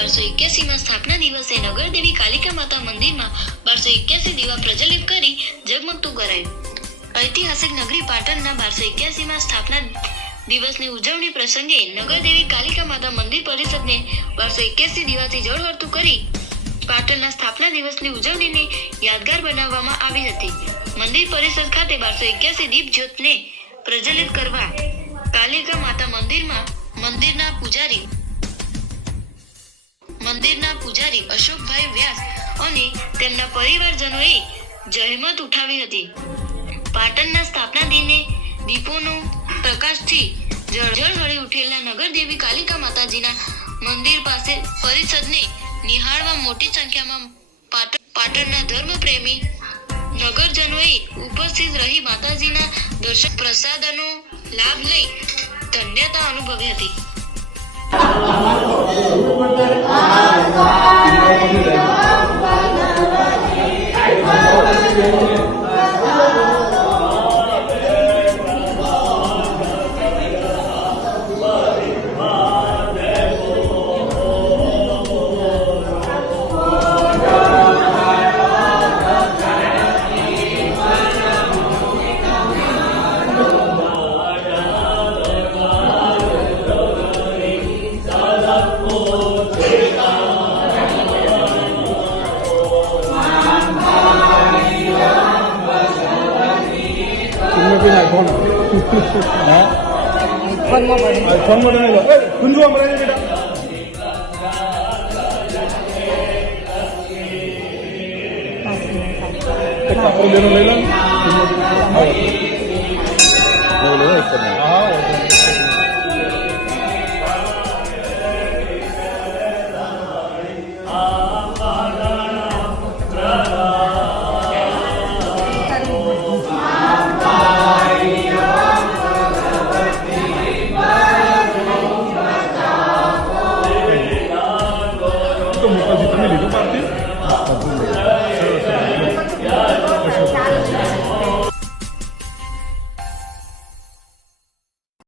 1281 સ્થાપના દિવસે નગરદેવી કાલિકા માતા મંદિરમાં 1281 દીવા પ્રજ્વલિત કરી જગમગતું કરાયું. ઐતિહાસિક નગરી પાટણના 1281 સ્થાપના દિવસની ઉજવણી પ્રસંગે નગરદેવી કાલિકા માતા મંદિર પરિષદને 1281 દીવાથી જળહળતું કરી પાટણના સ્થાપના દિવસની ઉજવણીને યાદગાર બનાવવામાં આવી હતી. મંદિર પરિષદ ખાતે 1281 દીપ જ્યોતને પ્રજ્વલિત કરવા કાલિકા માતા મંદિરના પૂજારી અશોકભાઈ વ્યાસ અને તેમના પરિવારજનોએ જહેમત ઉઠાવી હતી. પાટણના સ્થાપના દિને દીપોનો પ્રકાશથી ઝળહળી ઉઠેલા નગરદેવી કાલિકા માતાજીના મંદિર પાસે પરિષદને નિહાળવા મોટી સંખ્યામાં પાટણના ધર્મપ્રેમી નગરજનોએ ઉપસ્થિત રહી માતાજીના દર્શન પ્રસાદનો લાભ લઈ ધન્યતા અનુભવી હતી. બેનો લઈ લો.